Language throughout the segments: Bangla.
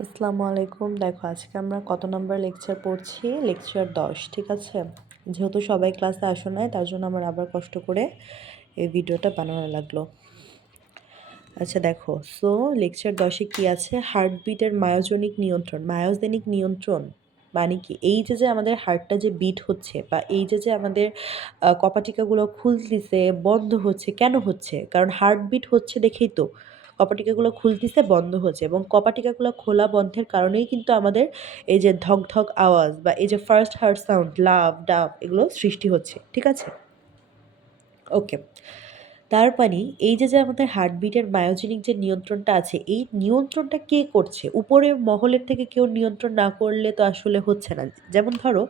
আসসালামু আলাইকুম। দেখো আজকে আমরা কত নম্বর লেকচার পড়ছি? লেকচার 10, ঠিক আছে? যেহেতু সবাই ক্লাসে আসো নাই, তার জন্য আমার আবার কষ্ট করে এই ভিডিওটা বানানো লাগলো। আচ্ছা দেখো, সো লেকচার 10-এ কী আছে? হার্টবিটের মায়োজনিক নিয়ন্ত্রণ। মায়োজেনিক নিয়ন্ত্রণ মানে কি? এই যে আমাদের হার্টটা যে বিট হচ্ছে বা এই যে আমাদের কপাটিকাগুলো খুলতিছে, বন্ধ হচ্ছে, কেন হচ্ছে? কারণ হার্টবিট হচ্ছে দেখেই তো কপাটিকাগুলো খুলতিছে, বন্ধ হচ্ছে, এবং কপাটিকাগুলো খোলা বন্ধের কারণেই কিন্তু আমাদের এই যে ধক ধক আওয়াজ বা এই যে ফার্স্ট হার্ট সাউন্ড, লাভ ডাব, এগুলো সৃষ্টি হচ্ছে, ঠিক আছে? ওকে। তার মানে এই যে আমাদের হার্টবিটের মায়োজেনিক যে নিয়ন্ত্রণটা আছে, এই নিয়ন্ত্রণটা কে করছে? উপরের মহলের থেকে কেউ নিয়ন্ত্রণ না করলে তো আসলে হচ্ছে না। যেমন ধরো,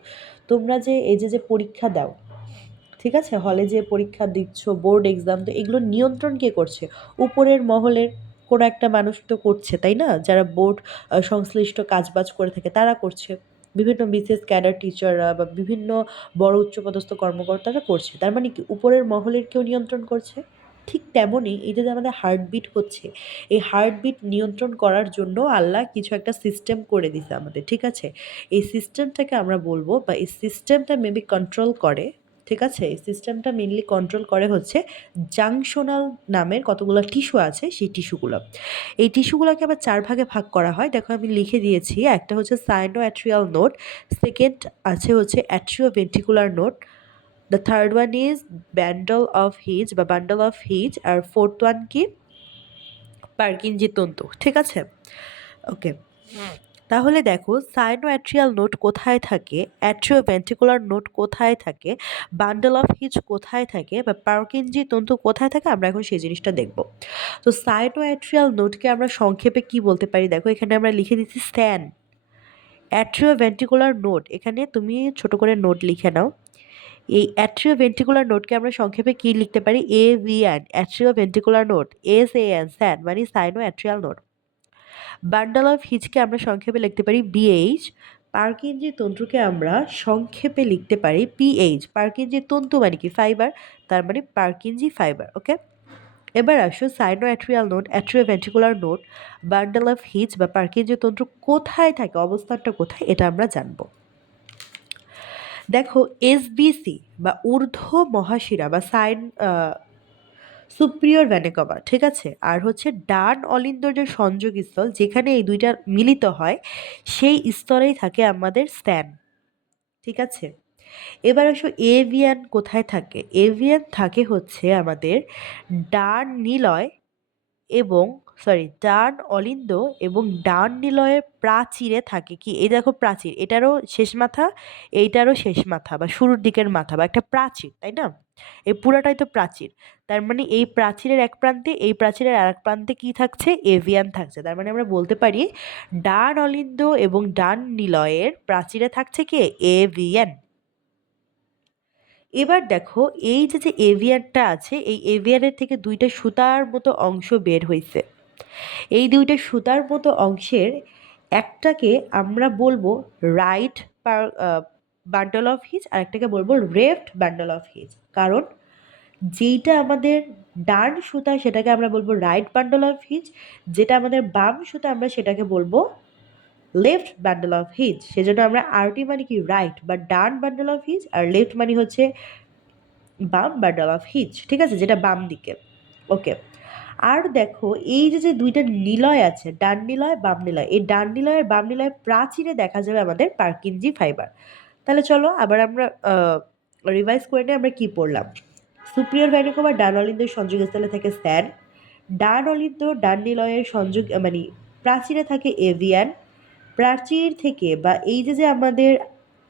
তোমরা যে এই যে পরীক্ষা দাও, ঠিক আছে? হলে যে পরীক্ষা দিচ্ছ, বোর্ড এক্সাম, তো এগুলো নিয়ন্ত্রণ কে করছে? উপরের মহলের কোনো একটা মানুষ তো করছে, তাই না? যারা বোর্ড সংশ্লিষ্ট কাজবাজ করে থাকে তারা করছে। বিভিন্ন বিসিএস ক্যাডার টিচাররা বা বিভিন্ন বড় উচ্চপদস্থ কর্মকর্তারা করছে। তার মানে কি উপরের মহলের কেউ নিয়ন্ত্রণ করছে? ঠিক তেমনই এই যে আমাদের হার্টবিট হচ্ছে, এই হার্টবিট নিয়ন্ত্রণ করার জন্য আল্লাহ কিছু একটা সিস্টেম করে দিছে আমাদের, ঠিক আছে? এই সিস্টেমটাকে আমরা বলবো, বা এই সিস্টেমটা মেবি কন্ট্রোল করে, ঠিক আছে? এই সিস্টেমটা মেনলি কন্ট্রোল করে হচ্ছে জাংশনাল নামের কতগুলো টিস্যু আছে, সেই টিস্যুগুলো। এই টিস্যুগুলোকে আবার 4 ভাগে ভাগ করা হয়। দেখো আমি লিখে দিয়েছি। একটা হচ্ছে সাইনোঅ্যাট্রিয়াল নোড, সেকেন্ড আছে হচ্ছে atrioventricular node, the third one is bundle of His বা বান্ডল অফ হিজ, আর ফোর্থ ওয়ান কি? পার্কিনজি তন্তু, ঠিক আছে? ওকে। তাহলে দেখো, সাইনোঅ্যাট্রিয়াল নোড কোথায় থাকে, অ্যাট্রিওভেন্ট্রিকুলার নোড কোথায় থাকে, বান্ডল অফ হিজ কোথায় থাকে, বা পার্কিনজি তন্তু কোথায় থাকে, আমরা এখন সেই জিনিসটা দেখব। তো সাইনোঅ্যাট্রিয়াল নোডকে আমরা সংক্ষেপে কি বলতে পারি? দেখো এখানে আমরা লিখে দিচ্ছি স্যান। অ্যাট্রিওভেন্ট্রিকুলার নোড, এখানে তুমি ছোট করে নোট লিখে নাও। এই অ্যাট্রিওভেন্ট্রিকুলার নোডকে আমরা সংক্ষেপে কি লিখতে পারি? AVN, atrioventricular node. SAN, SAN মানে সাইনোঅ্যাট্রিয়াল নোড। বান্ডল অফ হিজকে আমরা সংক্ষেপে লিখতে পারি বিএইচ। পার্কিনজি তন্তুকে আমরা সংক্ষেপে লিখতে পারি পিএইচ। পার্কিনজি তন্তু মানে কি? ফাইবার, তার মানে পার্কিনজি ফাইবার। ওকে। এবার আসো sinoatrial node, atrioventricular node, bundle of His বা পার্কিনজি তন্তু কোথায় থাকে, অবস্থানটা কোথায়, এটা আমরা জানবো। দেখো, এসবিসি বা ঊর্ধ্ব মহাশিরা বা সুপ্রিয়র ভেনা কাভা, ঠিক আছে? আর হচ্ছে ডান অলিন্দর যে সংযোগ স্থল, যেখানে এই দুইটা মিলিত হয়, সেই স্তরেই থাকে আমাদের স্ট্যান, ঠিক আছে? এবার আসো এভিয়ান কোথায় থাকে? এভিয়ান থাকে হচ্ছে আমাদের ডান নিলয় এবং ডান অলিন্দ এবং ডান নিলয়ের প্রাচীরে থাকে কি? এই দেখো প্রাচীর, এটারও শেষ মাথা, এইটারও শেষ মাথা বা শুরুর দিকের মাথা বা একটা প্রাচীর, তাই না? এই পুরাটাই তো প্রাচীর। তার মানে এই প্রাচীরের এক প্রান্তে, এই প্রাচীরের আর এক প্রান্তে কি থাকছে? এভিয়ান থাকছে। তার মানে আমরা বলতে পারি ডান অলিন্দ এবং ডান নিলয়ের প্রাচীরে থাকছে কি? এভিয়ান। এবার দেখো, এই যে এভিয়ানটা আছে, এই এভিয়ানের থেকে দুইটা সুতার মতো অংশ বের হইছে। এই দুইটা সুতার মতো অংশের একটাকে আমরা বলবো রাইট বান্ডল অফ হিজ, আর একটাকে বলবো লেফট বান্ডল অফ হিজ। কারণ যেইটা আমাদের ডান সুতা সেটাকে আমরা বলবো রাইট বান্ডল অফ হিজ, যেটা আমাদের বাম সুতা আমরা সেটাকে বলবো লেফট বান্ডল অফ হিজ। সেজন্য আমরা আরটি মানে কি? রাইট বা ডান বান্ডল অফ হিজ, আর লেফট মানে হচ্ছে বাম বান্ডল অফ হিজ, ঠিক আছে? যেটা বাম দিকে। ওকে। আর দেখো, এই যে দুইটা নিলয় আছে, ডান নিলয় বাম নিলয়, এই ডান নিলয় আর বাম নিলয় প্রাচীরে দেখা যাবে আমাদের পার্কিনজি ফাইবার। তাহলে চলো আবার আমরা রিভাইজ করে নিই, আমরা কি পড়লাম? সুপ্রিয়র ভ্যানিকো বা ডান অলিন্দের সংযোগস্থলে থাকে স্যান। ডান অলিন্দ ডান নিলয়ের সংযোগ মানে প্রাচীরে থাকে এভিয়ান। প্রাচীর থেকে বা এই যে আমাদের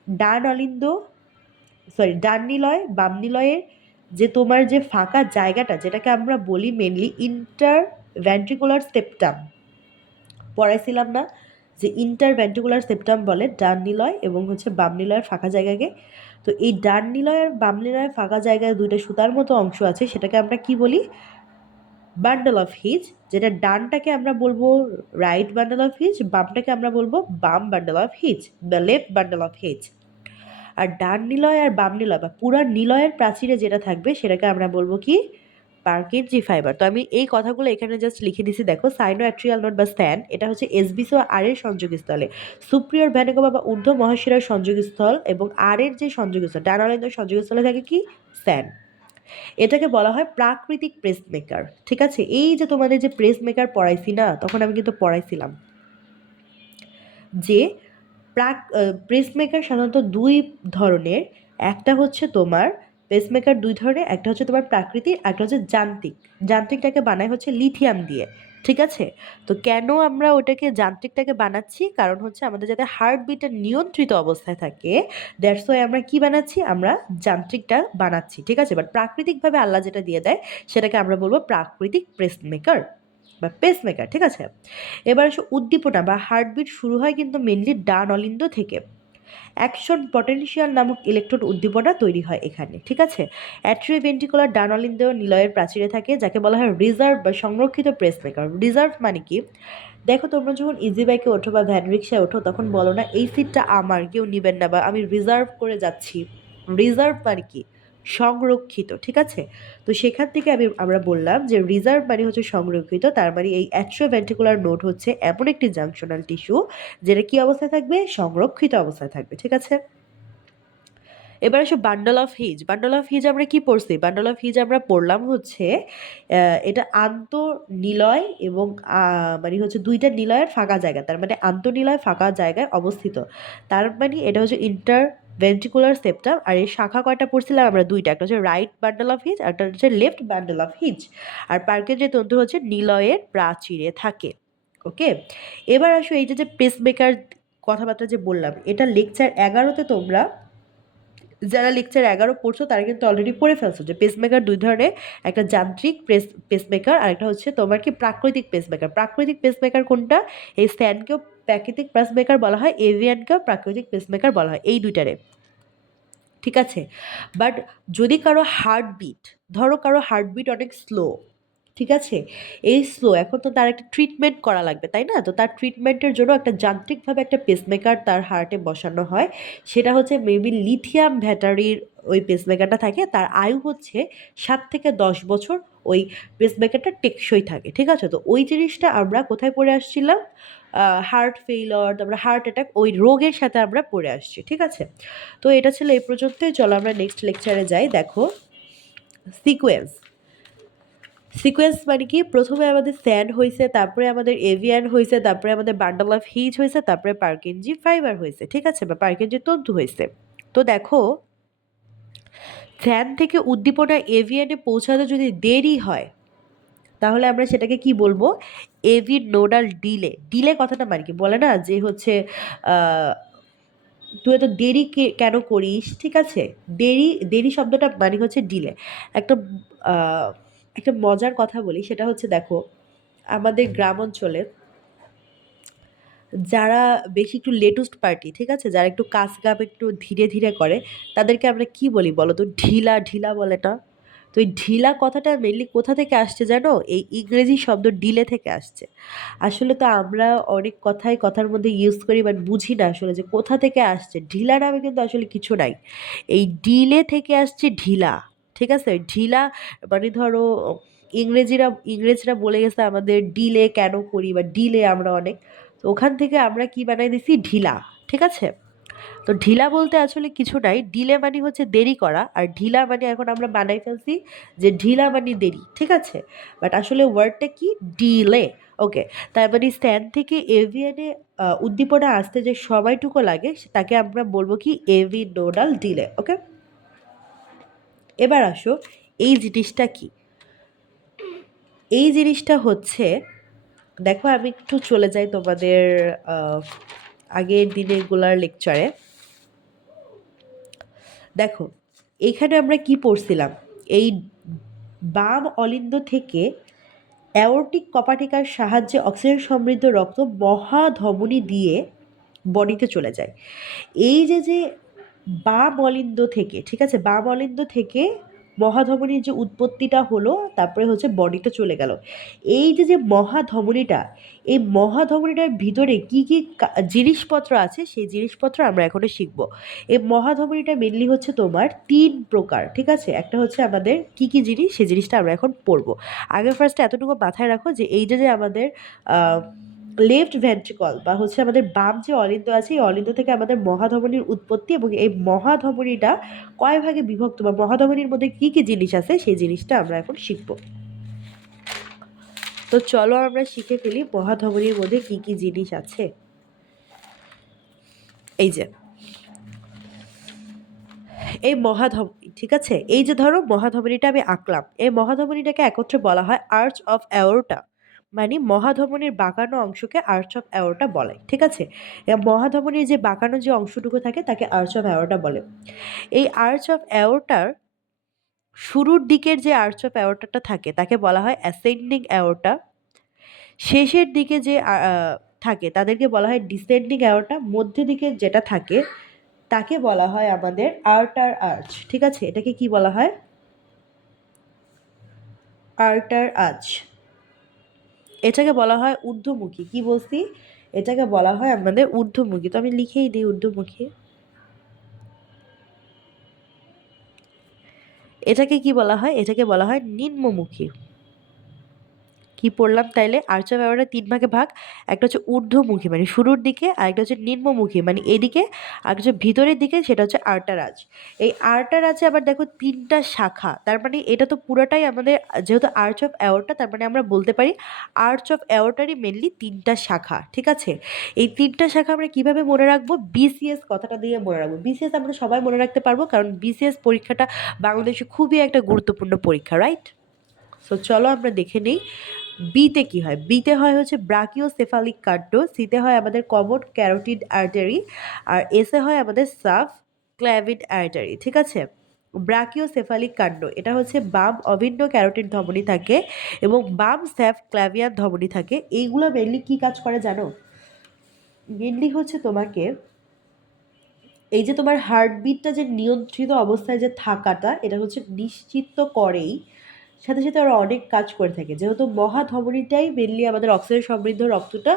ডান অলিন্দ, ডান নিলয় বাম নিলয়ের যে তোমার যে ফাঁকা জায়গাটা, যেটাকে আমরা বলি মেনলি ইন্টার ভেন্ট্রিকুলার সেপ্টাম, পড়াইছিলাম না? যে ইন্টার ভেন্ট্রিকুলার সেপ্টাম বলে ডান নিলয় এবং হচ্ছে বাম নিলয়ের ফাঁকা জায়গাকে। তো এই ডান নিলয় আর বাম নিলয়ের ফাঁকা জায়গায় দুইটা সুতার মতো অংশ আছে, সেটাকে আমরা কি বলি? Bundle of His. যেটা ডানটাকে আমরা বলবো রাইট বান্ডল অফ হিজ, বামটাকে আমরা বলবো বাম bundle of His, the left bundle of His. আর ডান নিলয় আর বাম নিলয় বা পুরা নিলয়ের প্রাচীরে যেটা থাকবে সেটাকে আমরা বলবো কি? Purkinje fibre. তো আমি এই কথাগুলো এখানে জাস্ট লিখে দিছি, দেখো সাইনোঅ্যাট্রিয়াল নোড বা স্যান, এটা হচ্ছে এসবিসি ও আর এর সংযোগস্থলে, সুপ্রিয়র ভ্যানিকোমা বা ঊর্ধ্ব মহাশিরার সংযোগস্থল এবং আর এর যে সংযোগস্থল ডানালিন্দ সংযোগস্থলে থাকে কি স্যান। এটাকে বলা হয় প্রাকৃতিক পেসমেকার। ঠিক আছে, এই যে তোমাদের যে পেসমেকার পড়াইছি না, তখন আমি কিন্তু পড়াইছিলাম যে পেসমেকার সাধারণত দুই ধরনের। একটা হচ্ছে তোমার পেসমেকার দুই ধরনের, একটা হচ্ছে তোমার প্রাকৃতিক, একটা হচ্ছে যান্ত্রিক। যান্ত্রিকটাকে বানায় হচ্ছে লিথিয়াম দিয়ে। ঠিক আছে, তো কেন আমরা ওটাকে যান্ত্রিকটাকে বানাচ্ছি, কারণ হচ্ছে আমাদের যাতে হার্টবিটটা নিয়ন্ত্রিত অবস্থায় থাকে, দ্যাটস ওয়াই আমরা কি বানাচ্ছি, আমরা যান্ত্রিকটা বানাচ্ছি। ঠিক আছে, বাট প্রাকৃতিকভাবে আল্লাহ যেটা দিয়ে দেয় সেটাকে আমরা বলবো প্রাকৃতিক পেসমেকার বা পেসমেকার। ঠিক আছে, এবার আসে উদ্দীপনা বা হার্টবিট শুরু হয় কিন্তু মেনলি ডান অলিন্দ থেকে। অ্যাকশন পটেনশিয়াল নামক ইলেকট্রোড উদ্দীপনা তৈরি হয় এখানে। ঠিক আছে, অ্যাট্রিওভেন্ট্রিকুলার ডান অলিন্দ নিলয়ের প্রাচীরে থাকে, যাকে বলা হয় রিজার্ভ বা সংরক্ষিত পেসমেকার। রিজার্ভ মানে কি, দেখো তোমরা যখন ইজি বাইকে ওঠো বা ভ্যান রিক্সায় ওঠো, তখন বলো না এই সিটটা আমার, কেউ নেবেন না, বা আমি রিজার্ভ করে যাচ্ছি। রিজার্ভ মানে কি, সংরক্ষিত। ঠিক আছে, তো সেখান থেকে আমরা বললাম যে রিজার্ভ মানে হচ্ছে সংরক্ষিত, তার মানে এই অ্যাট্রিওভেন্ট্রিকুলার নোড হচ্ছে এমন একটি জাংশনাল টিস্যু যেটা কি অবস্থায় থাকবে, সংরক্ষিত অবস্থায় থাকবে। ঠিক আছে, এবার আসো bundle of his. Bundle of his আমরা কি পড়ছি, বান্ডল অফ হিজ আমরা পড়লাম হচ্ছে এটা আন্তঃনিলয় এবং মানে হচ্ছে দুইটা নিলয়ের ফাঁকা জায়গা, তার মানে আন্তঃনিলয় ফাঁকা জায়গায় অবস্থিত। তার মানে এটা হচ্ছে ইন্টার ভেন্ট্রিকুলার সেপ্টাম। আর এই শাখা কয়টা পড়ছিলাম আমরা, দুইটা, একটা হচ্ছে রাইট বান্ডল অফ হিজ, একটা হচ্ছে লেফট বান্ডল অফ হিজ। আর পার্কের যে তন্তু হচ্ছে নিলয়ের প্রাচীরে থাকে। ওকে, এবার আসো এই যে পেসমেকার কথাবার্তা যে বললাম, এটা লেকচার 11-তে তোমরা যারা লেকচার 11 পড়ছো তারা কিন্তু অলরেডি পড়ে ফেলছো যে পেসমেকার দুই ধরনের, একটা যান্ত্রিক পেসমেকার আর একটা হচ্ছে তোমার কি প্রাকৃতিক পেসমেকার। প্রাকৃতিক পেসমেকার কোনটা, এই স্ট্যানকেও প্রাকৃতিক পেসমেকার বলা হয়, এভিয়ানকেও প্রাকৃতিক পেসমেকার বলা হয়, এই দুইটারে। ঠিক আছে, বাট যদি কারো হার্টবিট, ধরো কারো হার্টবিট অনেক স্লো, ঠিক আছে, এই স্লো, এখন তো তার একটা ট্রিটমেন্ট করা লাগবে তাই না, তো তার ট্রিটমেন্টের জন্য একটা যান্ত্রিকভাবে একটা পেসমেকার তার হার্টে বসানো হয়। সেটা হচ্ছে মেবি লিথিয়াম ব্যাটারির ওই পেসমেকারটা থাকে, তার আয়ু হচ্ছে 7 থেকে 10 বছর, ওই পেসমেকারটা টেকসই থাকে। ঠিক আছে, তো ওই জিনিসটা আমরা কোথায় পড়ে আসছিলাম, হার্ট ফেইলর, তারপরে হার্ট অ্যাটাক, ওই রোগের সাথে আমরা পড়ে আসছি। ঠিক আছে, তো এটা ছিল এই পর্যন্তই। চলো আমরা নেক্সট লেকচারে যাই। দেখো সিকোয়েন্স। সিকোয়েন্স মানে কি, প্রথমে আমাদের স্যান্ড হয়েছে, তারপরে আমাদের এভিয়ান হয়েছে, তারপরে আমাদের বান্ডল অফ হিজ হয়েছে, তারপরে পার্কিনজি ফাইবার হয়েছে। ঠিক আছে, বা পার্কিনজি তন্তু হয়েছে। তো দেখো স্যান্ড থেকে উদ্দীপনা এভিয়ানে পৌঁছাতে যদি দেরি হয়, তাহলে আমরা সেটাকে কি বলবো, এভি নোডাল ডিলে। ডিলে কথাটা মানে কি, বলে না যে হচ্ছে তুই এত দেরি কেন করিস। ঠিক আছে, দেরি, দেরি শব্দটা মানে হচ্ছে ডিলে। একটা আহ, একটা মজার কথা বলি, সেটা হচ্ছে দেখো আমাদের গ্রাম অঞ্চলে যারা বেশি একটু লেটুস্ট পার্টি, ঠিক আছে, যারা একটু কাজ কাম একটু ধীরে ধীরে করে, তাদেরকে আমরা কি বলি বলো তো, ঢিলা ঢিলা বলে না। তো এই ঢিলা কথাটা মেনলি কোথা থেকে আসছে জানো, এই ইংরেজি শব্দ ডিলে থেকে আসছে। আসলে তো আমরা অনেক কথাই কথার মধ্যে ইউজ করি বাট বুঝি না আসলে যে কোথা থেকে আসছে। ঢিলা নামে কিন্তু আসলে কিছু নাই, এই ডিলে থেকে আসছে ঢিলা। ঠিক আছে, ঢিলা মানে ধরো ইংরেজরা বলে গেছে আমাদের ডিলে কেন করি বা ডিলে আমরা অনেক, তো ওখান থেকে আমরা কি বানাই দিছি, ঢিলা। ঠিক আছে, তো ঢিলা বলতে আসলে কিছু নাই, ডিলে মানে হচ্ছে দেরি করা, আর ঢিলা মানে এখন আমরা বানাই ফেলছি যে ঢিলা মানে দেরি। ঠিক আছে, বাট আসলে ওয়ার্ডটা কি, ডিলে। ওকে, তার মানে স্ট্যান্ড থেকে এভিয়ানে উদ্দীপনা আসতে যে সময়টুকু লাগে তাকে আমরা বলবো কি, এভি নোডাল ডিলে। ওকে, এবার আসো এই জিনিসটা কি, এই জিনিসটা হচ্ছে, দেখো আমি একটু চলে যাই তোমাদের আগের দিনেরগুলার লেকচারে। দেখো এইখানে আমরা কি পড়ছিলাম, এই বাম অলিন্দ থেকে অ্যাওর্টিক কপাটিকার সাহায্যে অক্সিজেন সমৃদ্ধ রক্ত মহাধমনী দিয়ে বডিতে চলে যায়। এই যে বাম অলিন্দ থেকে, ঠিক আছে, বাম অলিন্দ থেকে মহাধমনীর যে উৎপত্তিটা হলো, তারপরে হচ্ছে বডিতে চলে গেল। এই যে মহাধমনীটা, এই মহাধমনীটার ভিতরে কি কি জিনিসপত্র আছে, সেই জিনিসপত্র আমরা এখনো শিখব। এই মহাধমনীটা মেনলি হচ্ছে তোমার 3 প্রকার, ঠিক আছে? একটা হচ্ছে আমাদের কি কি জিনিস, সেই জিনিসটা আমরা এখন পড়বো। আগে ফার্স্টে এতটুকু মাথায় রাখো যে এই যে আমাদের লেফট ভেন্ট্রিকল বা হচ্ছে আমাদের বাম যে অলিন্দ আছে, এই অলিন্দ থেকে আমাদের মহাধমনীর উৎপত্তি, এবং এই মহাধমনীটা কয় ভাগে বিভক্ত বা মহাধমনীর মধ্যে কি কি জিনিস আছে, সেই জিনিসটা আমরা এখন শিখব। তো চলো আমরা শিখে ফেলি মহাধমনীর মধ্যে কি কি জিনিস আছে। এই যে এই মহাধমনী, ঠিক আছে? এই যে ধরো মহাধমনীটা আমি আঁকলাম, এই মহাধমনীটাকে একত্রে বলা হয় আর্চ অফ অ্যাওর্টা, মানে মহাধমনীর বাঁকানো অংশকে আর্চ অফ অ্যাওর্টা বলে, ঠিক আছে? মহাধমনীর যে বাঁকানো যে অংশটুকু থাকে তাকে আর্চ অফ অ্যাওর্টা বলে। এই আর্চ অফ অ্যাওর্টার শুরুর দিকের যে আর্চ অফ অ্যাওর্টাটা থাকে তাকে বলা হয় অ্যাসেন্ডিং অ্যাওর্টা। শেষের দিকে যে থাকে তাদেরকে বলা হয় ডিসেন্ডিং অ্যাওর্টা। মধ্যে দিকে যেটা থাকে তাকে বলা হয় আমাদের আর্টার আর্চ, ঠিক আছে? এটাকে কি বলা হয়? আর্টার আর্চ। এটাকে বলা হয় ঊর্ধ্বমুখী। কি বলছি? এটাকে বলা হয় আমাদের ঊর্ধ্বমুখী। তো আমি লিখেই দিই ঊর্ধ্বমুখী। এটাকে কি বলা হয়? এটাকে বলা হয় নিম্নমুখী। কি পড়লাম তাইলে? আর্চ অফ অ্যাওর্টা 3 ভাগে ভাগ। একটা হচ্ছে ঊর্ধ্বমুখী মানে শুরুর দিকে, আরেকটা হচ্ছে নিম্নমুখী মানে এদিকে, আর হচ্ছে ভিতরের দিকে, সেটা হচ্ছে আর্টার আর্চ। এই আর্টার আর্চে আবার দেখো 3টা শাখা। তার মানে এটা তো পুরোটাই আমাদের, যেহেতু আর্চ অফ অ্যাওর্টা, তার মানে আমরা বলতে পারি আর্চ অফ অ্যাওর্টারই মেনলি 3টা শাখা, ঠিক আছে? এই 3টা শাখা আমরা কিভাবে মনে রাখবো? বিসিএস কথাটা দিয়ে মনে রাখবো। বিসিএস আমরা সবাই মনে রাখতে পারবো, কারণ বিসিএস পরীক্ষাটা বাংলাদেশে খুবই একটা গুরুত্বপূর্ণ পরীক্ষা, রাইট? সো চলো আমরা দেখে নিই বিতে কি হয়। বিতে হয় হচ্ছে ব্রাকিওসেফালিক কার্ড, সিতে হয় আমাদের কমন ক্যারোটিড আর্টারি, আর এসে হয় আমাদের সাব ক্ল্যাভিড আর্টারি, ঠিক আছে? ব্রাকিওসেফালিক কাণ্ড এটা হচ্ছে বাম অভিন্ন ক্যারোটিড ধমনী থাকে এবং বাম স্যাফ ক্ল্যাভিয়ান ধমনী থাকে। এইগুলো মেনলি কি কাজ করে জানো? মেনলি হচ্ছে তোমাকে এই যে তোমার হার্টবিটটা যে নিয়ন্ত্রিত অবস্থায় যে থাকাটা, এটা হচ্ছে নিশ্চিত করেই। সাথে সাথে ওরা অনেক কাজ করে থাকে, যেহেতু মহাধমনীটাই মেনলি আমাদের অক্সিজেন সমৃদ্ধ রক্তটা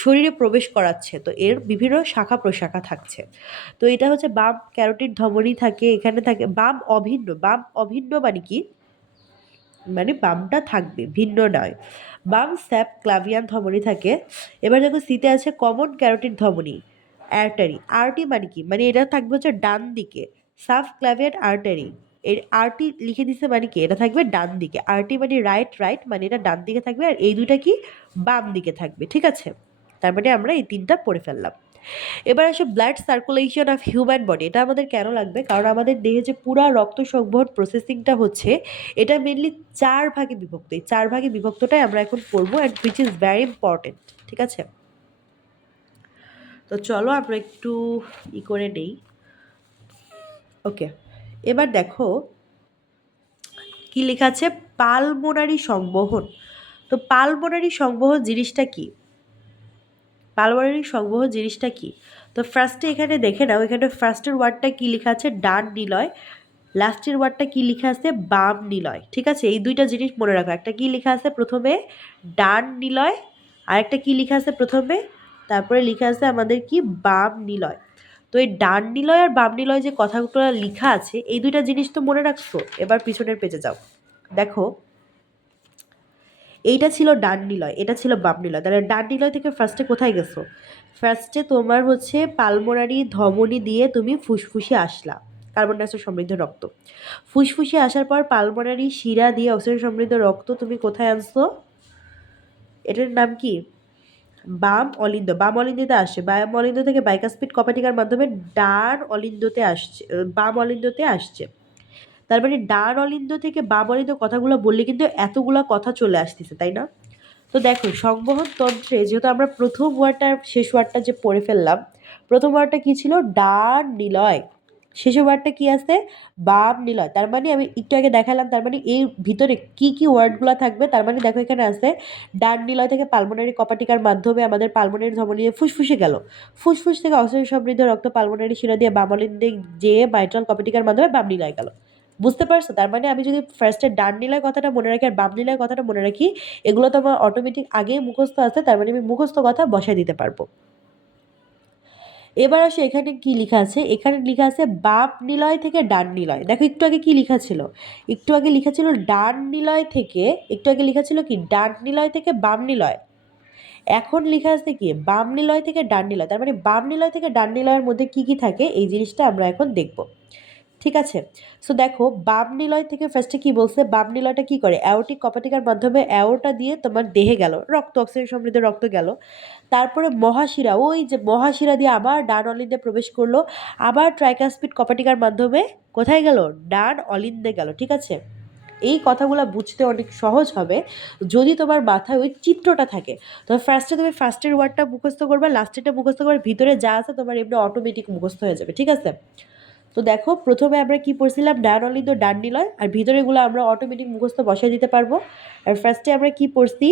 শরীরে প্রবেশ করাচ্ছে, তো এর বিভিন্ন শাখা প্রশাখা থাকছে। তো এটা হচ্ছে বাম ক্যারোটিড ধমনী থাকে, এখানে থাকে বাম অভিন্ন। বাম অভিন্ন মানে কি? মানে বামটা থাকবে, ভিন্ন নয়। বাম স্যাপ ক্লাভিয়ান ধমনী থাকে। এবার দেখো সিতে আছে কমন ক্যারোটিড ধমনী আর্টারি। আরটি মানে কি? মানে এটা থাকবে হচ্ছে ডান দিকে। সাব ক্লাভিয়ান আর্টারি, এর আরটি লিখে দিছে মানে কি? এটা থাকবে ডান দিকে। আরটি মানে রাইট, রাইট মানে এটা ডান দিকে থাকবে, আর এই দুইটা কি? বাম দিকে থাকবে, ঠিক আছে? তার মানে আমরা এই 3টা পড়ে ফেললাম। এবার আসে blood circulation of human body. এটা আমাদের কেন লাগবে? কারণ আমাদের দেহে যে পুরা রক্ত সংবহন প্রসেসিংটা হচ্ছে, এটা মেনলি 4 ভাগে বিভক্ত। এই 4 ভাগে বিভক্তটাই আমরা এখন পড়বো, and which is very important, ঠিক আছে? তো চলো আমরা একটু করে নেই। ওকে, এবার দেখো কি লেখা আছে, পালমোনারি সংবহন। তো পালমোনারি সংবহন জিনিসটা কি? পালমোনারি সংবহন জিনিসটা কি? তো ফার্স্টে এখানে দেখে নাও, এখানে ফার্স্টের ওয়ার্ডটা কি লেখা আছে? ডান নিলয়। লাস্টের ওয়ার্ডটা কি লেখা আছে? বাম নিলয়, ঠিক আছে? এই দুইটা জিনিস মনে রাখো। একটা কি লেখা আছে প্রথমে? ডান নিলয়। আরেকটা কি লেখা আছে প্রথমে? তারপরে লেখা আছে আমাদের কি? বাম নিলয়। তো এই ডান নিলয় আর বাম নিলয় যে কথাগুলো লেখা আছে, এই দুইটা জিনিস তো মনে রাখছো। এবার পিছনের পেজে যাও, দেখো এইটা ছিল ডান নিলয়, এটা ছিল বাম নিলয়। তাহলে ডান নিলয় থেকে ফার্স্টে কোথায় গেছো? ফার্স্টে তোমার হচ্ছে পালমোনারি ধমনী দিয়ে তুমি ফুসফুসে আসলা, কার্বন ডাইঅক্সাইড সমৃদ্ধ রক্ত। ফুসফুসে আসার পর পালমোনারি শিরা দিয়ে অক্সিজেন সমৃদ্ধ রক্ত তুমি কোথায় আনছো? এটার নাম কি? বাম অলিন্দ। বাম অলিন্দতে আসছে। বাম অলিন্দ থেকে বাইকাসপিড কপাটিকার মাধ্যমে ডান অলিন্দতে আসছে, বাম অলিন্দতে আসছে। তার মানে ডান অলিন্দ থেকে বাম অলিন্দ কথাগুলো বললে কিন্তু এতগুলা কথা চলে আসতেছে, তাই না? তো দেখো সংবহন তন্ত্রে যেহেতু আমরা প্রথম ওয়ার্ডটা শেষ ওয়ার্ডটা যে পড়ে ফেললাম, প্রথম ওয়ার্ডটা কি ছিল? ডান নিলয়। শেষের ওয়ার্ডটা কি আছে? বাম নিলয়। তার মানে আমি একটু আগে দেখালাম, তার মানে এই ভিতরে কি কি ওয়ার্ডগুলো থাকবে। তার মানে দেখো এখানে আছে ডান নিলয় থেকে পালমোনারি কপাটিকার মাধ্যমে আমাদের পালমোনারি ধমনী দিয়ে ফুসফুসে গেল। ফুসফুস থেকে অক্সিজেন সমৃদ্ধ রক্ত পালমোনারি শিরা দিয়ে বাম অলিন্দে যেয়ে মাইট্রাল কপাটিকার মাধ্যমে বাম নিলয় গেল। বুঝতে পারছো? তার মানে আমি যদি ফার্স্টে ডান নিলয় কথাটা মনে রাখি আর বাম নিলয় কথাটা মনে রাখি, এগুলো তো আমার অটোমেটিক আগেই মুখস্থ আছে, তার মানে আমি মুখস্থ কথা বসায় দিতে পারবো। এবার আসে এখানে কি লেখা আছে, এখানে লেখা আছে বাম নিলয় থেকে ডান নিলয়। দেখো একটু আগে কি লেখা ছিল, একটু আগে লেখা ছিল ডান নিলয় থেকে, একটু আগে লেখা ছিল কি ডান নিলয় থেকে বাম নিলয়, এখন লেখা আছে কি বাম নিলয় থেকে ডান নিলয়। তার মানে বাম নিলয় থেকে ডান নিলয়ের মধ্যে কি কি থাকে এই জিনিসটা আমরা এখন দেখব। ঠিক আছে, সো দেখো বাম নিলয় থেকে ফার্স্টে কি বলছে, বাম নিলয়টা কি করে অ্যাওর্টিক কপাটিকার মাধ্যমে অ্যাওটা দিয়ে তোমার দেহে গেল, রক্ত অক্সিজেন সমৃদ্ধ রক্ত গেল, তারপরে মহাশিরা, ওই যে মহাশিরা দিয়ে আবার ডান অলিন্দে প্রবেশ করলো, আবার ট্রাইকাসপিড কপাটিকার মাধ্যমে কোথায় গেল, ডান অলিন্দে গেল। ঠিক আছে, এই কথাগুলো বুঝতে অনেক সহজ হবে যদি তোমার মাথায় ওই চিত্রটা থাকে। তো ফার্স্টে তুমি ফার্স্টের ওয়ার্ডটা মুখস্থ করবে, লাস্টেরটা মুখস্থ করবে, ভিতরে যা আছে তোমার এমনি অটোমেটিক মুখস্থ হয়ে যাবে। ঠিক আছে, তো দেখো প্রথমে আমরা কি পড়ছিলাম, ডান অলিন্দ ডান নিলয়, আর ভিতরেগুলো আমরা অটোমেটিক মুখস্থ বসায় দিতে পারবো। আর ফার্স্টে আমরা কি পড়ছি,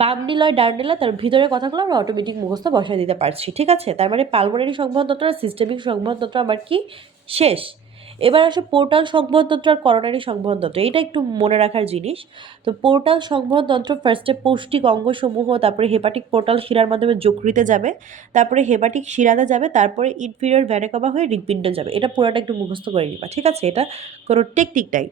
বাম নিলয় ডান নিলয়, তার ভিতরের কথাগুলো আমরা অটোমেটিক মুখস্থ বসায় দিতে পারছি। ঠিক আছে, তার মানে পালমোনারি সংবহনতন্ত্র আর সিস্টেমিক সংবহনতন্ত্র আমার কি শেষ। এবার আসে পোর্টাল সংবহনতন্ত্র আর করোনারি সংবহনতন্ত্র, এটা একটু মনে রাখার জিনিস। তো পোর্টাল সংবহনতন্ত্র ফার্স্টে পৌষ্টিক অঙ্গসমূহ, তারপরে হেপাটিক পোর্টাল শিরার মাধ্যমে যকৃতে যাবে, তারপরে হেপাটিক শিরাতে যাবে, তারপরে ইনফিরিয়র ভ্যানেকমা হয়ে হৃৎপিণ্ডে যাবে। এটা পুরোটা একটু মুখস্থ করে নিবা। ঠিক আছে, এটা কোনো টেকনিক নাই।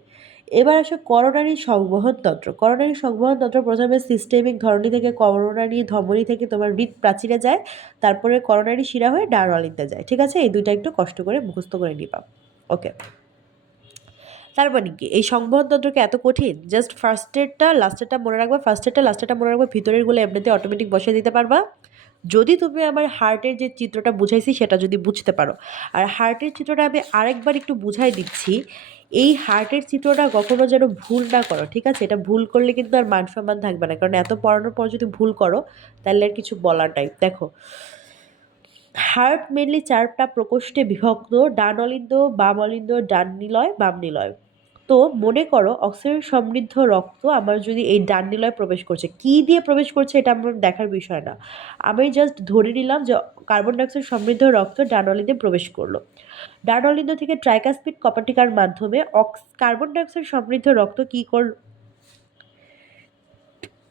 এবার আসে করোনারি সংবহনতন্ত্র। করোনারি সংবহনতন্ত্র প্রথমে সিস্টেমিক ধমনী থেকে, করোনারি ধমনী থেকে তোমার হৃৎপ্রাচীরে যায়, তারপরে করোনারি শিরা হয়ে ডান অলিন্দে যায়। ঠিক আছে, এই দুইটা একটু কষ্ট করে মুখস্থ করে নিবা। ওকে, তার মানে কি এই সংবহনতন্ত্রকে এত কঠিন, জাস্ট ফার্স্টেরটা লাস্টেরটা মনে রাখবা, ফার্স্টেরটা লাস্টেরটা মনে রাখবা, ভিতরেরগুলো এমনিতে অটোমেটিক বসিয়ে দিতে পারবা যদি তুমি আমার হার্টের যে চিত্রটা বুঝাইছি সেটা যদি বুঝতে পারো। আর হার্টের চিত্রটা আমি আরেকবার একটু বুঝাই দিচ্ছি, এই হার্টের চিত্রটা কখনো যেন ভুল না করো। ঠিক আছে, এটা ভুল করলে কিন্তু আর মান সম্মান থাকবে না, কারণ এত পড়ানোর পর যদি ভুল করো তাহলে আর কিছু বলার নাই। দেখো হার্ট মেনলি চারটা প্রকোষ্ঠে বিভক্ত, ডান অলিন্দ, বাম অলিন্দ, ডান নিলয়, বাম নিলয়। তো মনে করো অক্সিজেন সমৃদ্ধ রক্ত আমার যদি এই ডান নিলয়ে প্রবেশ করছে, কি দিয়ে প্রবেশ করছে এটা আমার দেখার বিষয় না, আমি জাস্ট ধরে নিলাম যে কার্বন ডাইঅক্সাইড সমৃদ্ধ রক্ত ডান অলিন্দে প্রবেশ করলো। ডান অলিন্দ থেকে ট্রাইকাসপিড কপাটিকার মাধ্যমে কার্বন ডাইঅক্সাইড সমৃদ্ধ রক্ত কি করল,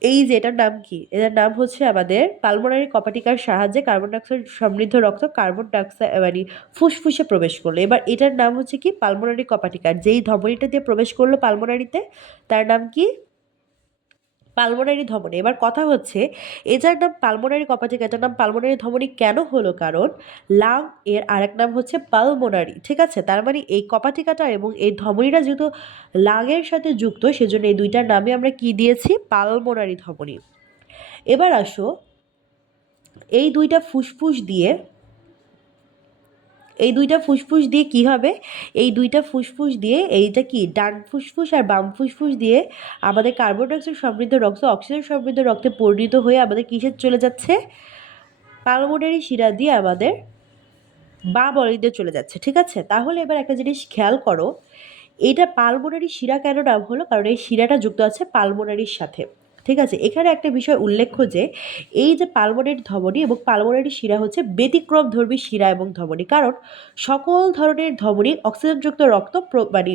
এই যে এটার নাম কি, এটার নাম হচ্ছে আমাদের পালমোনারি কপাটিকার সাহায্যে কার্বন ডাইঅক্সাইড সমৃদ্ধ রক্ত কার্বন ডাইঅক্সাইড মানে ফুসফুসে প্রবেশ করলো। এবার এটার নাম হচ্ছে কি পালমোনারি কপাটিকার, যেই ধমনীটা দিয়ে প্রবেশ করলো পালমোনারিতে তার নাম কি পালমোনারি ধমনী। এবার কথা হচ্ছে এটার নাম পালমোনারি কপাটিকা, এটার নাম পালমোনারি ধমনী কেন হলো, কারণ লাং এর আরেক নাম হচ্ছে পালমোনারি। ঠিক আছে, তার মানে এই কপাটিকাটা এবং এই ধমনীটা যেহেতু লাংয়ের সাথে যুক্ত সেজন্য এই দুইটার নামে আমরা কি দিয়েছি, পালমোনারি ধমনী। এবার আসো এই দুইটা ফুসফুস দিয়ে, এই দুইটা ফুসফুস দিয়ে কি হবে, এই দুইটা ফুসফুস দিয়ে এইটা কি ডান ফুসফুস আর বাম ফুসফুস দিয়ে আমাদের কার্বন ডাইঅক্সাইড সমৃদ্ধ রক্ত অক্সিজেন সমৃদ্ধ রক্তে পরিণত হয়ে আমাদের কিসের চলে যাচ্ছে, পালমোনারি শিরা দিয়ে আমাদের বাম অলিন্দে চলে যাচ্ছে। ঠিক আছে, তাহলে এবার একটা জিনিস খেয়াল করো, এটা পালমোনারি শিরা কেন নাম হলো, কারণ এই শিরাটা যুক্ত আছে পালমোনারির সাথে। ঠিক আছে, এখানে একটা বিষয় উল্লেখ্য যে এই যে পালমোনারি ধমনী এবং পালমোনারি শিরা হচ্ছে ব্যতিক্রমধর্মী শিরা এবং ধমনী, কারণ সকল ধরনের ধমনী অক্সিজেনযুক্ত রক্ত মানে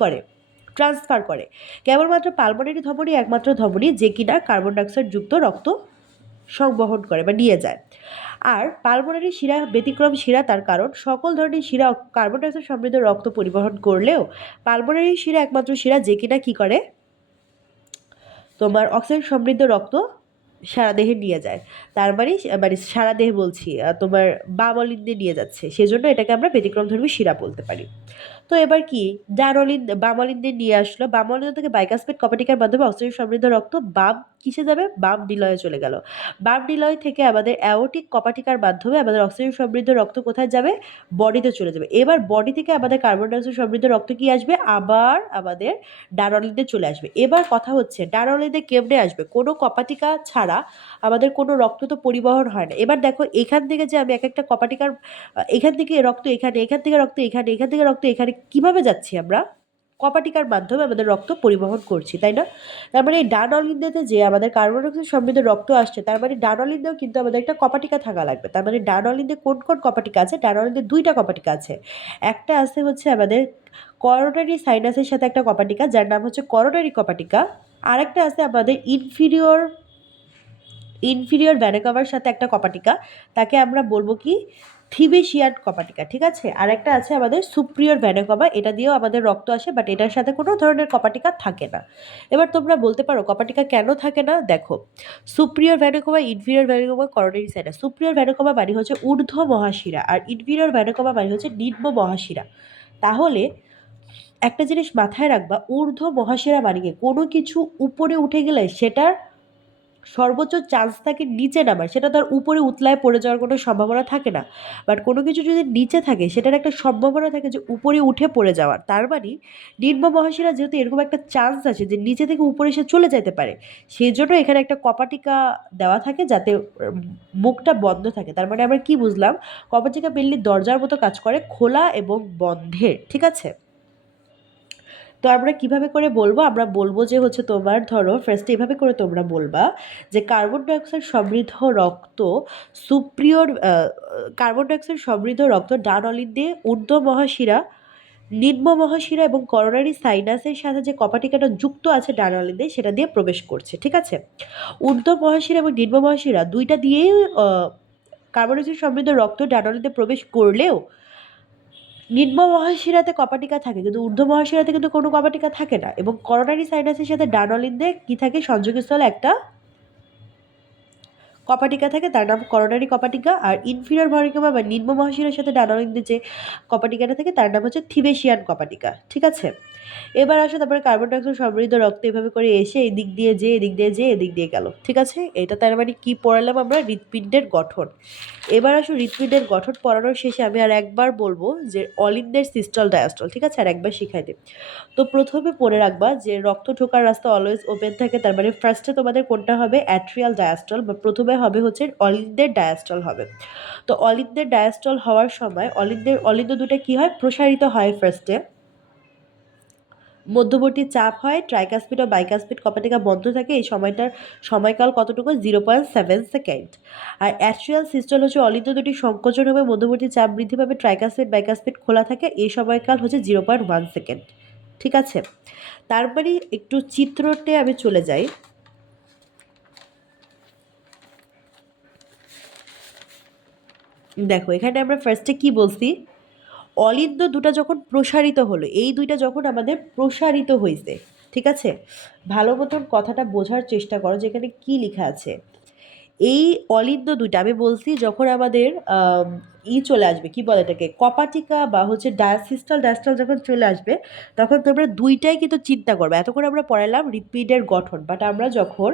করে ট্রান্সফার করে, কেবলমাত্র পালমোনারি ধমনী একমাত্র ধমনী যে কিনা কার্বন ডাইঅক্সাইড যুক্ত রক্ত সংবহন করে বা নিয়ে যায়। আর পালমোনারি শিরা ব্যতিক্রম শিরা, তার কারণ সকল ধরনের শিরা কার্বন ডাইঅক্সাইড সমৃদ্ধ রক্ত পরিবহন করলেও পালমোনারি শিরা একমাত্র শিরা যে কিনা কি করে তোমার অক্সিজেন সমৃদ্ধ রক্ত সারা দেহে নিয়ে যায়। তার মানে মানে সারা দেহে বলছি তোমার বাম অলিন্দে নিয়ে যাচ্ছে, সেজন্য এটাকে আমরা ব্যতিক্রমধর্মী শিরা বলতে পারি। তো এবার কি ডান অলিন্দ বাম অলিন্দে নিয়ে আসলো, বাম অলিন্দ থেকে বাইকাসপেট কপাটিকার মাধ্যমে অক্সিজেন সমৃদ্ধ রক্ত বাম কিসে যাবে, বাম নিলয়ে চলে গেল। বাম নিলয় থেকে আমাদের অ্যাওর্টিক কপাটিকার মাধ্যমে আমাদের অক্সিজেন সমৃদ্ধ রক্ত কোথায় যাবে, বডিতে চলে যাবে। এবার বডি থেকে আমাদের কার্বন ডাইঅক্সাইড সমৃদ্ধ রক্ত কি আসবে, আবার আমাদের ডান অলিন্দে চলে আসবে। এবার কথা হচ্ছে ডান অলিন্দে কেমনে আসবে, কোনো কপাটিকা ছাড়া আমাদের কোনো রক্ত তো পরিবহন হয় না। এবার দেখো এখান থেকে যে আমি এক একটা কপাটিকার এখান থেকে রক্ত এখানে, এখান থেকে রক্ত এখানে, এখান থেকে রক্ত এখানে কিভাবে যাচ্ছি আমরা, কপাটিকার মাধ্যমে আমাদের রক্ত পরিবহন করছি, তাই না? তার মানে এই ডান অলিন্দেতে যে আমাদের কার্বন ডাই অক্সাইড সমৃদ্ধ রক্ত আসছে, তার মানে ডান অলিন্দেও কিন্তু আমাদের একটা কপাটিকা থাকা লাগবে। তার মানে ডান অলিন্দে কোন কোন কপাটিকা আছে? ডান অলিন্দে দুইটা কপাটিকা আছে। একটা আছে হচ্ছে আমাদের করোনারি সাইনাসের সাথে একটা কপাটিকা, যার নাম হচ্ছে করোনারি কপাটিকা। আরেকটা আছে আমাদের ইনফিরিয়র ভ্যানা কাভার সাথে একটা কপাটিকা, তাকে আমরা বলবো কি থিবেশিয়ান কপাটিকা, ঠিক আছে? আর একটা আছে আমাদের সুপ্রিয়র ভ্যানা কাভা, এটা দিয়েও আমাদের রক্ত আসে, বাট এটার সাথে কোনো ধরনের কপাটিকা থাকে না। এবার তোমরা বলতে পারো কপাটিকা কেন থাকে না? দেখো, superior vena cava, inferior vena cava, coronary sinus. Superior vena cava মানে হচ্ছে ঊর্ধ্ব মহাশিরা, আর ইনফিরিয়র ভ্যানা কাভা মানে হচ্ছে নিম্ন মহাশিরা। তাহলে একটা জিনিস মাথায় রাখবা, ঊর্ধ্ব মহাশিরা মানে কি? কোনো কিছু উপরে উঠে গেলে সেটার সর্বোচ্চ চান্স থাকে নিচে নামার, সেটা তার উপরে উতলায় পড়ে যাওয়ার কোনো সম্ভাবনা থাকে না। বাট কোনো কিছু যদি নিচে থাকে সেটার একটা সম্ভাবনা থাকে যে উপরে উঠে পড়ে যাওয়ার। তার মানে নিম্ন মহাশিরা যেহেতু এরকম একটা চান্স আছে যে নিচে থেকে উপরে সে চলে যেতে পারে, সেই জন্য এখানে একটা কপাটিকা দেওয়া থাকে যাতে মুখটা বন্ধ থাকে। তার মানে আমরা কি বুঝলাম? কপাটিকা মেনলি দরজার মতো কাজ করে, খোলা এবং বন্ধের, ঠিক আছে? তো আমরা কিভাবে করে বলবো? আমরা বলবো যে হচ্ছে তোমার ধরো ফার্স্টে এভাবে করে তোমরা বলবা যে কার্বন ডাইঅক্সাইড সমৃদ্ধ রক্ত সুপ্রিয়র কার্বন ডাইঅক্সাইড সমৃদ্ধ রক্ত ডান অলিন্দে ঊর্ধ্ব মহাশিরা, নিম্ন মহাশিরা এবং করোনারি সাইনাসের সাথে যে কপাটিকাটা যুক্ত আছে ডান অলিন্দে, সেটা দিয়ে প্রবেশ করছে, ঠিক আছে? ঊর্ধ্ব মহাশিরা এবং নিম্ন মহাশিরা দুইটা দিয়েই কার্বন ডাইঅক্সাইড সমৃদ্ধ রক্ত ডান অলিন্দে প্রবেশ করলেও নিম্ন মহাশিরাতে কপাটিকা থাকে, কিন্তু ঊর্ধ্ব মহাশিরাতে কিন্তু কোনো কপাটিকা থাকে না। এবং করোনারি সাইনাসের সাথে ডান অলিন্দে কি থাকে? সংযোগস্থলে একটা কপাটিকা থাকে, তার নাম করোনারি কপাটিকা। আর ইনফিরিয়র ভরিকমা বা নিম্ন মহাশিরার সাথে ডান অলিন্দে যে কপাটিকাটা থাকে তার নাম হচ্ছে থিবেশিয়ান কপাটিকা, ঠিক আছে? এবার আসো তারপরে কার্বন ডাইঅক্সাইড সমৃদ্ধ রক্ত এভাবে করে এসে এদিক দিয়ে যেয়ে এদিক দিয়ে যেয়ে এদিক দিয়ে গেল, ঠিক আছে? এটা তার মানে কি পড়ালাম আমরা? হৃৎপিণ্ডের গঠন। এবার আসো হৃৎপিণ্ডের গঠন পড়ানোর শেষে আমি আর একবার বলবো যে অলিন্দের সিস্টল ডায়াস্টল, ঠিক আছে? আর একবার শিখাই দেব। তো প্রথমে পড়ে রাখবা যে রক্ত ঢোকার রাস্তা অলওয়েজ ওপেন থাকে, তার মানে ফার্স্টে তোমাদের কোনটা হবে? অ্যাট্রিয়াল ডায়াস্টল, বা প্রথমে হবে হচ্ছে অলিন্দের ডায়াস্টল হবে। তো অলিন্দের ডায়াস্টল হওয়ার সময় অলিন্দ দুটো কি হয়? প্রসারিত হয় ফার্স্টে, মধ্যবর্তী চাপ হয়, ট্রাইকাসপিড ও বাইকাসপিড কপাটিকা বন্ধ থাকে। এই সময়কাল কতটুকু? 0.7 সেকেন্ড। আর অ্যাট্রিয়াল সিস্টল হচ্ছে অলিন্দ দুটি সংকোচন হবে, মধ্যবর্তী চাপ বৃদ্ধি পাবে, ট্রাইকাসপিড বাইকাসপিড খোলা থাকে, এই সময়কাল হচ্ছে 0.1 সেকেন্ড, ঠিক আছে? তারপরে একটু চিত্রতে আমি চলে যাই। দেখো এখানে আমরা ফার্স্টে কি বলছি? অলিন্দ দুটা যখন প্রসারিত হলো, এই দুইটা যখন আমাদের প্রসারিত হয়েছে, ঠিক আছে? ভালো মতন কথাটা বোঝার চেষ্টা করো যেখানে কি লেখা আছে। এই অলিন্দ দুইটা আমি বলছি যখন আমাদের চলে আসবে, কি বলে এটাকে, কপাটিকা বা হচ্ছে সিস্টাল ডায়াস্টাল যখন চলে আসবে, তখন তোমরা দুইটাই কিন্তু চিন্তা করবে। এতক্ষণ আমরা পড়ালাম হৃৎপিণ্ডের গঠন, বাট আমরা যখন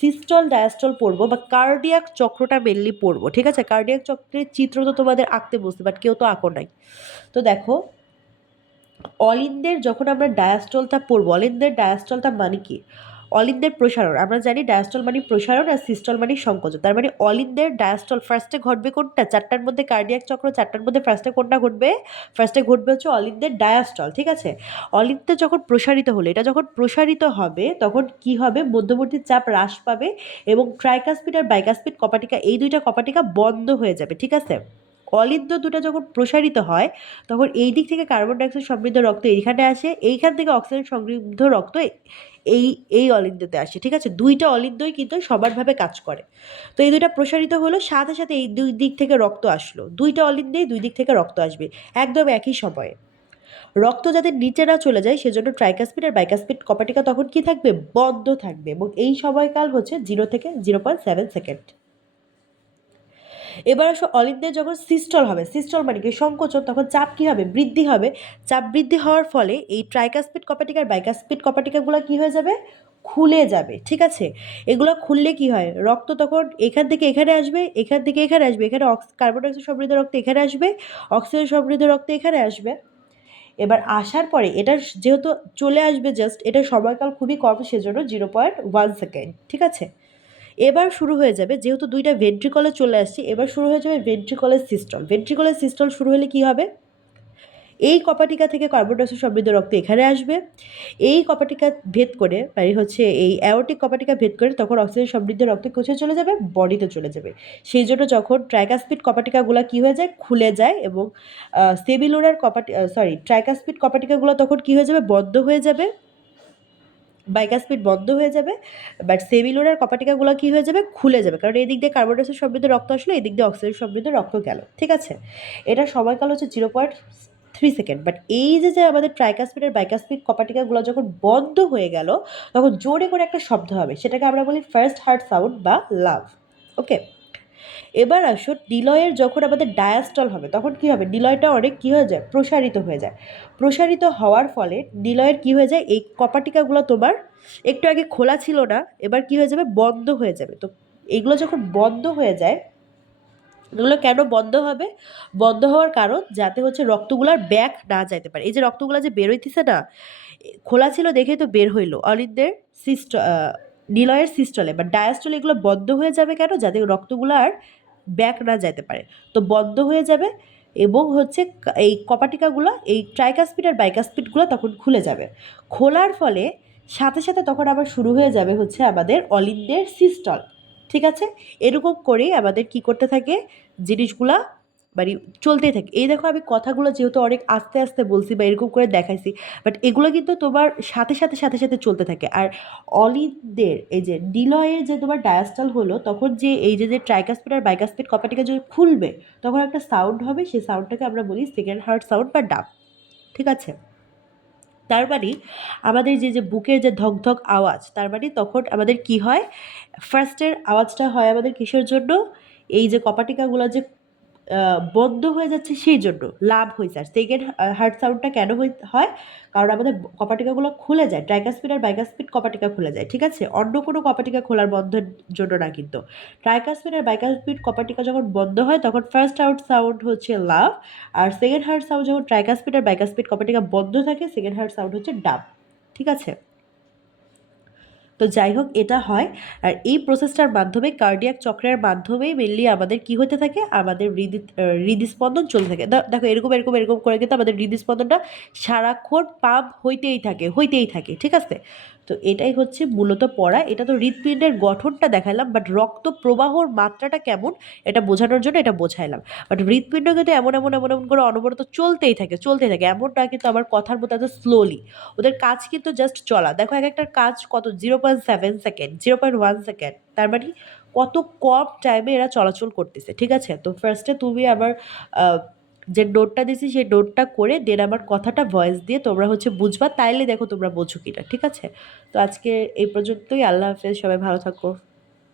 সিস্টল ডায়াস্টল পড়বো বা কার্ডিয়াক চক্রটা মেনলি পড়বো, ঠিক আছে? কার্ডিয়াক চক্রের চিত্র তো তোমাদের আঁকতে বলছি, বাট কেউ তো আঁকো নাই। তো দেখো, অলিন্দের যখন আমরা ডায়াস্টলটা পড়বো, অলিন্দের ডায়াস্টলটা মানে কি? অলিন্দের প্রসারণ, আমরা জানি ডায়াস্টল মানে প্রসারণ আর সিস্টল মানে সংকোচন। তার মানে অলিন্দের ডায়াস্টল ফার্স্টে ঘটবে কোনটা? চারটার মধ্যে কার্ডিয়াক চক্র, চারটার মধ্যে ফার্স্টে কোনটা ঘটবে? ফার্স্টে ঘটবে হচ্ছে অলিন্দের ডায়াস্টল, ঠিক আছে? অলিন্দে যখন প্রসারিত হলো, এটা যখন প্রসারিত হবে তখন কি হবে? মধ্যবর্তী চাপ হ্রাস পাবে এবং ট্রাইকাসপিড আর বাইকাসপিড কপাটিকা, এই দুইটা কপাটিকা বন্ধ হয়ে যাবে, ঠিক আছে? অলিন্দ দুটো যখন প্রসারিত হয় তখন এই দিক থেকে কার্বন ডাইঅক্সাইড সমৃদ্ধ রক্ত এইখানে আসে, এইখান থেকে অক্সিজেন সমৃদ্ধ রক্ত এই এই অলিন্দতে আসে, ঠিক আছে? দুইটা অলিন্দই কিন্তু সমানভাবে কাজ করে। তো এই দুইটা প্রসারিত হলো, সাথে সাথে এই দুই দিক থেকে রক্ত আসলো, দুইটা অলিন্দেই দুই দিক থেকে রক্ত আসবে একদম একই সময়ে। রক্ত যাতে নিচে না চলে যায় সেজন্য ট্রাইকাসপিড আর বাইকাসপিড কপাটিকা তখন কি থাকবে? বন্ধ থাকবে, এবং এই সময়কাল হচ্ছে 0 থেকে 0.7 সেকেন্ড। এবার আসো অলিন্দের যখন সিস্টল হবে, সিস্টল মানে কি? সংকোচন, তখন চাপ কি হবে? বৃদ্ধি হবে। চাপ বৃদ্ধি হওয়ার ফলে এই ট্রাইকাসপিড কপাটিকা আর বাইকাসপিড কপাটিকাগুলো কি হয়ে যাবে? খুলে যাবে, ঠিক আছে? এগুলো খুললে কি হয়? রক্ত তখন এখান থেকে এখানে আসবে, এখান থেকে এখানে আসবে, এখানে কার্বন ডাইঅক্সাইড সমৃদ্ধ রক্ত এখানে আসবে, অক্সিজেন সমৃদ্ধ রক্ত এখানে আসবে। এবার আসার পরে এটা যেহেতু চলে আসবে জাস্ট, এটার সময়কাল খুবই কম, সেজন্য 0.1 সেকেন্ড, ঠিক আছে? এবার শুরু হয়ে যাবে, যেহেতু দুইটা ভেন্ট্রিকলে চলে আসছে, এবার শুরু হয়ে যাবে ভেন্ট্রিকলের সিস্টল। ভেন্ট্রিকলের সিস্টল শুরু হলে কি হবে? এই কপাটিকা থেকে কার্বন ডাইঅক্সাইড সমৃদ্ধ রক্ত এখানে আসবে, এই কপাটিকা ভেদ করে মানে হচ্ছে এই অ্যাওর্টিক কপাটিকা ভেদ করে তখন অক্সিজেন সমৃদ্ধ রক্ত কোথায় চলে যাবে, বডিতে চলে যাবে। সেই জন্য যখন ট্রাইকাসপিড কপাটিকাগুলো কী হয়ে যায়, খুলে যায়, এবং সেমিলোরার ট্রাইকাসপিড কপাটিকাগুলো তখন কী হয়ে যাবে, বন্ধ হয়ে যাবে, বাইকাসপিড বন্ধ হয়ে যাবে, বাট সেমিলোরার কপাটিকাগুলো কী হয়ে যাবে, খুলে যাবে, কারণ এই দিক দিয়ে কার্বন ডাইঅক্সাইড সমৃদ্ধ রক্ত আসলে এই দিক দিয়ে অক্সিজেন সমৃদ্ধ রক্ত গেল। ঠিক আছে, এটা সময়কাল হচ্ছে 0.3 সেকেন্ড। বাট এই যে আমাদের ট্রাইকাসপিড আর বাইকাসপিড কপাটিকাগুলো যখন বন্ধ হয়ে গেল তখন জোরে করে একটা শব্দ হবে, সেটাকে আমরা বলি ফার্স্ট হার্ট সাউন্ড বা লাভ। ওকে, এবার আসো ডিলয়ের যখন আমাদের ডায়াস্টল হবে তখন কী হবে, ডিলয়টা অনেক কী হয়ে যায়, প্রসারিত হয়ে যায়। প্রসারিত হওয়ার ফলে ডিলয়ের কী হয়ে যায়, এই কপাটিকাগুলো তোমার একটু আগে খোলা ছিল না, এবার কী হয়ে যাবে, বন্ধ হয়ে যাবে। তো এইগুলো যখন বন্ধ হয়ে যায়, এগুলো কেন বন্ধ হবে, বন্ধ হওয়ার কারণ যাতে হচ্ছে রক্তগুলার ব্যাক না যাইতে পারে। এই যে রক্তগুলা যে বের হইতেছে না, খোলা ছিল দেখেই তো বের হইলো, অলিন্দের ডিলয়ের সিস্টলে বা ডায়াস্টলে এগুলো বন্ধ হয়ে যাবে কেন, যাতে রক্তগুলো আর ব্যাক না যেতে পারে। তো বন্ধ হয়ে যাবে, এবং হচ্ছে এই কপাটিকাগুলো, এই ট্রাইকাসপিড আর বাইকাসপিডগুলো তখন খুলে যাবে। খোলার ফলে সাথে সাথে তখন আবার শুরু হয়ে যাবে হচ্ছে আমাদের অলিন্দের সিস্টল। ঠিক আছে, এরকম করেই আমাদের কি করতে থাকে, জিনিসগুলা মানে চলতেই থাকে। এই দেখো আমি কথাগুলো যেহেতু অনেক আস্তে আস্তে বলছি বা এরকম করে দেখাইছি, বাট এগুলো কিন্তু তোমার সাথে সাথে সাথে সাথে চলতে থাকে। আর অলিদের এই যে ডিলয়ের যে তোমার ডায়াস্টাল হলো, তখন যে এই যে ট্রাইকাসপিড আর বাইকাসপিড কপাটিকা যদি খুলবে তখন একটা সাউন্ড হবে, সেই সাউন্ডটাকে আমরা বলি সেকেন্ড হার্ট সাউন্ড বা ডাব। ঠিক আছে, তার মানে আমাদের যে বুকের যে ধক ধক আওয়াজ, তার মানে তখন আমাদের কি হয়, ফার্স্টের আওয়াজটা হয় আমাদের কিসের জন্য, এই যে কপাটিকাগুলো যে বন্ধ হয়ে যাচ্ছে সেই জন্য লাভ হয়েছে। আর সেকেন্ড হার্ট সাউন্ডটা কেন হয়, কারণ আমাদের কপাটিকাগুলো খুলে যায়, ট্রাইকাসপিড আর বাইকাসপিড কপাটিকা খুলে যায়। ঠিক আছে, অন্য কোনো কপাটিকা খোলার বন্ধের জন্য না, কিন্তু ট্রাইকাসপিড আর বাইকাসপিড কপাটিকা যখন বন্ধ হয় তখন ফার্স্ট হার্ট সাউন্ড হচ্ছে লাভ, আর সেকেন্ড হার্ট সাউন্ড যখন ট্রাইকাসপিড আর বাইকাসপিড কপাটিকা বন্ধ থাকে সেকেন্ড হার্ট সাউন্ড হচ্ছে ডাব। ঠিক আছে, তো যাই হোক এটা হয়। আর এই প্রসেসটার মাধ্যমে কার্ডিয়াক চক্রের মাধ্যমেই মেনলি আমাদের কি হতে থাকে, আমাদের হৃদস্পন্দন চলতে থাকে। দেখো এরকম এরকম এরকম করে কিন্তু আমাদের হৃদস্পন্দনটা সারাক্ষণ পাম্প হইতেই থাকে। ঠিক আছে, তো এটাই হচ্ছে মূলত পড়া। এটা তো হৃৎপিণ্ডের গঠনটা দেখালাম, বাট রক্ত প্রবাহর মাত্রাটা কেমন এটা বোঝানোর জন্য এটা বোঝাইলাম। বাট হৃৎপিণ্ড কিন্তু এমন এমন এমন এমন করে অনবরত চলতেই থাকে, এমন না কিন্তু আমার কথার মতো এত স্লোলি। ওদের কাজ কিন্তু জাস্ট চলা। দেখো এক একটার কাজ কত, 0.7 সেকেন্ড, 0.1 সেকেন্ড, তার মানে কত কম টাইমে এরা চলাচল করতেছে। ঠিক আছে, তো ফার্স্টে তুমি আবার যে নোটটা দিছি সেই নোটটা করে দেন আমার কথাটা ভয়েস দিয়ে তোমরা হচ্ছে বুঝবা, তাইলে দেখো তোমরা বোঝো কিনা। ঠিক আছে, তো আজকে এই পর্যন্তই। আল্লাহ হাফেজ, সবাই ভালো থাকো।